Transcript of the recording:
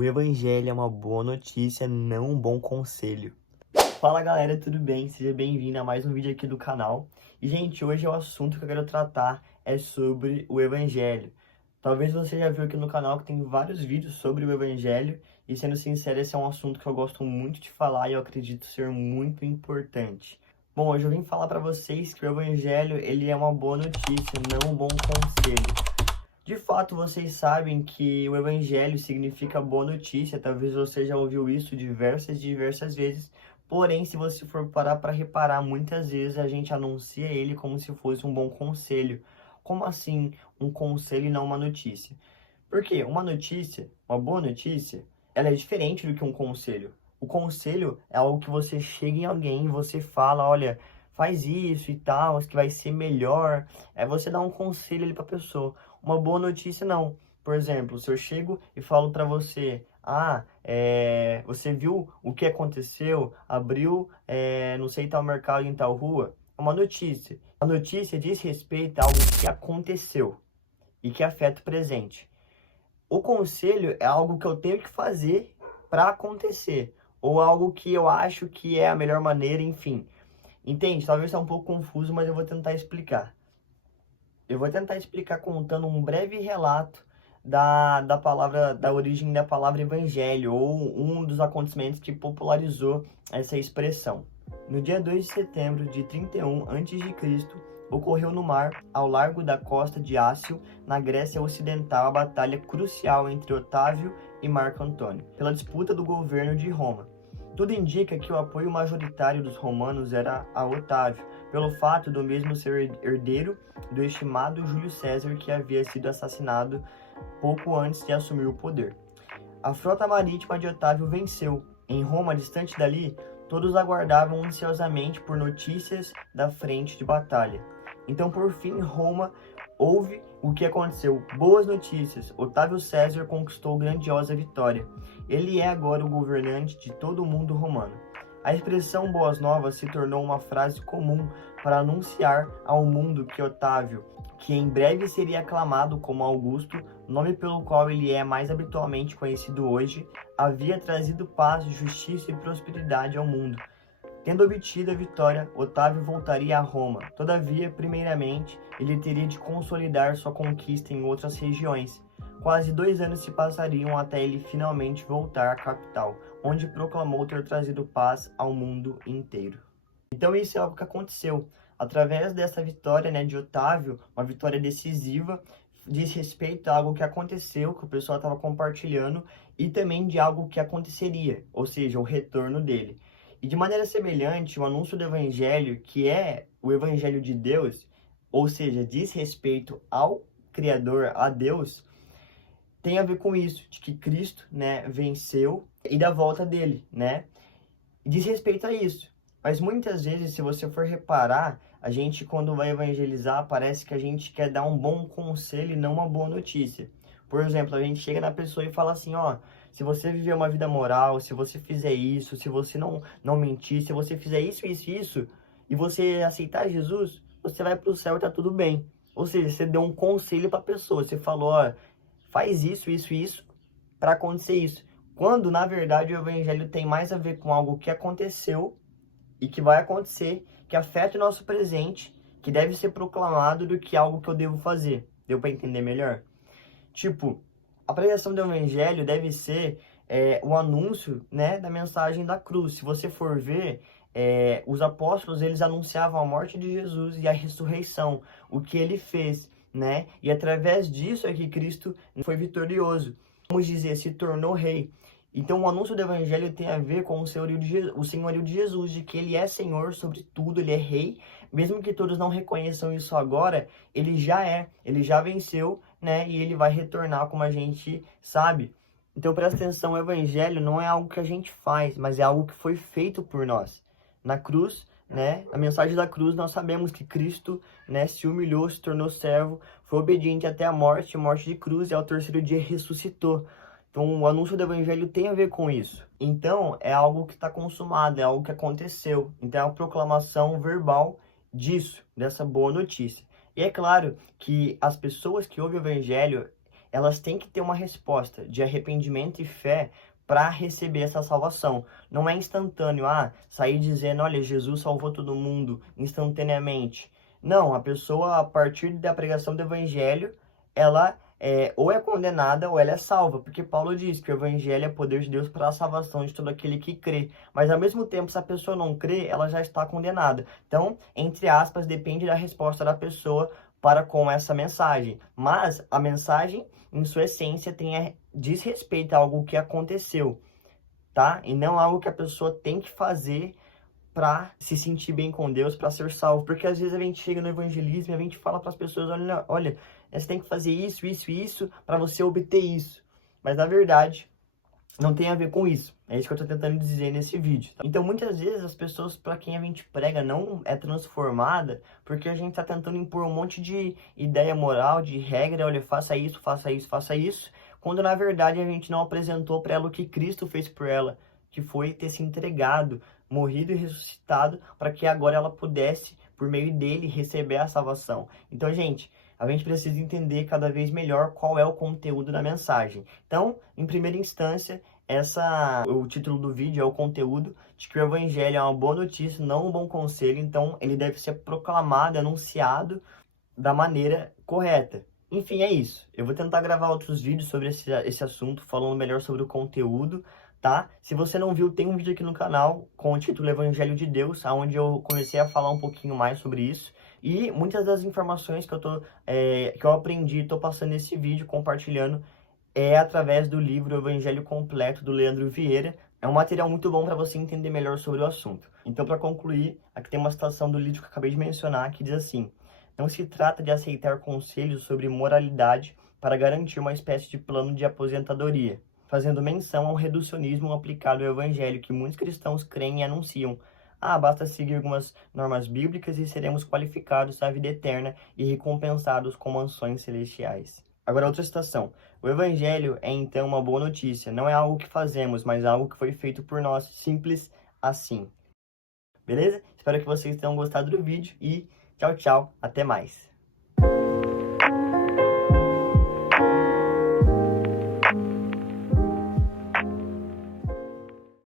O evangelho é uma boa notícia, não um bom conselho. Fala galera, tudo bem? Seja bem-vindo a mais um vídeo aqui do canal. E gente, hoje o assunto que eu quero tratar é sobre o evangelho. Talvez você já viu aqui no canal que tem vários vídeos sobre o evangelho. E sendo sincero, esse é um assunto que eu gosto muito de falar e eu acredito ser muito importante. Bom, hoje eu vim falar para vocês que o evangelho ele é uma boa notícia, não um bom conselho. De fato, vocês sabem que o evangelho significa boa notícia, talvez você já ouviu isso diversas vezes, porém, se você for parar para reparar, muitas vezes a gente anuncia ele como se fosse um bom conselho. Como assim um conselho e não uma notícia? Porque uma notícia, uma boa notícia, ela é diferente do que um conselho. O conselho é algo que você chega em alguém e você fala, olha, faz isso e tal, que vai ser melhor. É você dar um conselho ali para a pessoa. Uma boa notícia não. Por exemplo, se eu chego e falo para você, você viu o que aconteceu? Abriu, não sei, tal mercado em tal rua? É uma notícia. A notícia diz respeito a algo que aconteceu e que afeta o presente. O conselho é algo que eu tenho que fazer para acontecer, ou algo que eu acho que é a melhor maneira, enfim. Entende? Talvez seja um pouco confuso, mas eu vou tentar explicar. Eu vou tentar explicar contando um breve relato da palavra, da origem da palavra evangelho, ou um dos acontecimentos que popularizou essa expressão. No dia 2 de setembro de 31 a.C., ocorreu no mar, ao largo da costa de Ácio, na Grécia Ocidental, a batalha crucial entre Otávio e Marco Antônio, pela disputa do governo de Roma. Tudo indica que o apoio majoritário dos romanos era a Otávio, pelo fato do mesmo ser herdeiro do estimado Júlio César, que havia sido assassinado pouco antes de assumir o poder. A frota marítima de Otávio venceu. Em Roma, distante dali, todos aguardavam ansiosamente por notícias da frente de batalha. Então, por fim, Roma houve o que aconteceu. Boas notícias. Otávio César conquistou grandiosa vitória. Ele é agora o governante de todo o mundo romano. A expressão boas novas se tornou uma frase comum para anunciar ao mundo que Otávio, que em breve seria aclamado como Augusto, nome pelo qual ele é mais habitualmente conhecido hoje, havia trazido paz, justiça e prosperidade ao mundo. Tendo obtido a vitória, Otávio voltaria a Roma. Todavia, primeiramente, ele teria de consolidar sua conquista em outras regiões. Quase 2 anos se passariam até ele finalmente voltar à capital, onde proclamou ter trazido paz ao mundo inteiro. Então isso é algo que aconteceu. Através dessa vitória, de Otávio, uma vitória decisiva, diz respeito a algo que aconteceu, que o pessoal estava compartilhando, e também de algo que aconteceria, ou seja, o retorno dele. E de maneira semelhante, o anúncio do Evangelho, que é o Evangelho de Deus, ou seja, diz respeito ao Criador, a Deus, tem a ver com isso, de que Cristo, venceu e da volta dele, E diz respeito a isso. Mas muitas vezes, se você for reparar, a gente quando vai evangelizar, parece que a gente quer dar um bom conselho e não uma boa notícia. Por exemplo, a gente chega na pessoa e fala assim, se você viver uma vida moral, se você fizer isso, se você não mentir, se você fizer isso, e você aceitar Jesus, você vai para o céu e tá tudo bem. Ou seja, você deu um conselho para a pessoa, você falou, faz isso, para acontecer isso. Quando, na verdade, o evangelho tem mais a ver com algo que aconteceu e que vai acontecer, que afeta o nosso presente, que deve ser proclamado do que algo que eu devo fazer. Deu para entender melhor? Tipo, a pregação do evangelho deve ser o anúncio, da mensagem da cruz. Se você for ver, os apóstolos, eles anunciavam a morte de Jesus e a ressurreição, o que ele fez, E através disso é que Cristo foi vitorioso. Vamos dizer, se tornou rei. Então, o anúncio do evangelho tem a ver com o senhorio de Jesus, de que ele é Senhor sobre tudo, ele é rei. Mesmo que todos não reconheçam isso agora, ele já venceu, e ele vai retornar, como a gente sabe. Então, presta atenção, o evangelho não é algo que a gente faz, mas é algo que foi feito por nós. Na cruz, a mensagem da cruz, nós sabemos que Cristo, se humilhou, se tornou servo, foi obediente até a morte de cruz, e ao terceiro dia ressuscitou. Então, o anúncio do evangelho tem a ver com isso. Então, é algo que está consumado, é algo que aconteceu. Então, é uma proclamação verbal disso, dessa boa notícia. E é claro que as pessoas que ouvem o evangelho, elas têm que ter uma resposta de arrependimento e fé para receber essa salvação. Não é instantâneo, sair dizendo, olha, Jesus salvou todo mundo instantaneamente. Não, a pessoa, a partir da pregação do evangelho, ela ou é condenada ou ela é salva, porque Paulo diz que o evangelho é poder de Deus para a salvação de todo aquele que crê. Mas ao mesmo tempo, se a pessoa não crê, ela já está condenada. Então, entre aspas, depende da resposta da pessoa para com essa mensagem. Mas a mensagem, em sua essência, diz respeito a algo que aconteceu, tá? E não algo que a pessoa tem que fazer para se sentir bem com Deus, para ser salvo. Porque às vezes a gente chega no evangelismo e a gente fala para as pessoas, olha, você tem que fazer isso, isso e isso para você obter isso. Mas na verdade, não tem a ver com isso. É isso que eu estou tentando dizer nesse vídeo. Então, muitas vezes, as pessoas para quem a gente prega não é transformada porque a gente está tentando impor um monte de ideia moral, de regra, olha, faça isso, faça isso, faça isso, quando na verdade a gente não apresentou para ela o que Cristo fez por ela, que foi ter se entregado, morrido e ressuscitado, para que agora ela pudesse, por meio dele, receber a salvação. Então, gente, a gente precisa entender cada vez melhor qual é o conteúdo da mensagem. Então, em primeira instância, o título do vídeo é o conteúdo de que o evangelho é uma boa notícia, não um bom conselho, então ele deve ser proclamado, anunciado da maneira correta. Enfim, é isso. Eu vou tentar gravar outros vídeos sobre esse assunto, falando melhor sobre o conteúdo, tá? Se você não viu, tem um vídeo aqui no canal com o título Evangelho de Deus, onde eu comecei a falar um pouquinho mais sobre isso. E muitas das informações que eu aprendi e estou passando nesse vídeo, compartilhando, é através do livro Evangelho Completo, do Leandro Vieira. É um material muito bom para você entender melhor sobre o assunto. Então, para concluir, aqui tem uma citação do livro que eu acabei de mencionar, que diz assim: não se trata de aceitar conselhos sobre moralidade para garantir uma espécie de plano de aposentadoria, fazendo menção ao reducionismo aplicado ao evangelho que muitos cristãos creem e anunciam. Basta seguir algumas normas bíblicas e seremos qualificados à vida eterna e recompensados com mansões celestiais. Agora, outra citação. O evangelho é então uma boa notícia. Não é algo que fazemos, mas algo que foi feito por nós. Simples assim. Beleza? Espero que vocês tenham gostado do vídeo e tchau, tchau. Até mais.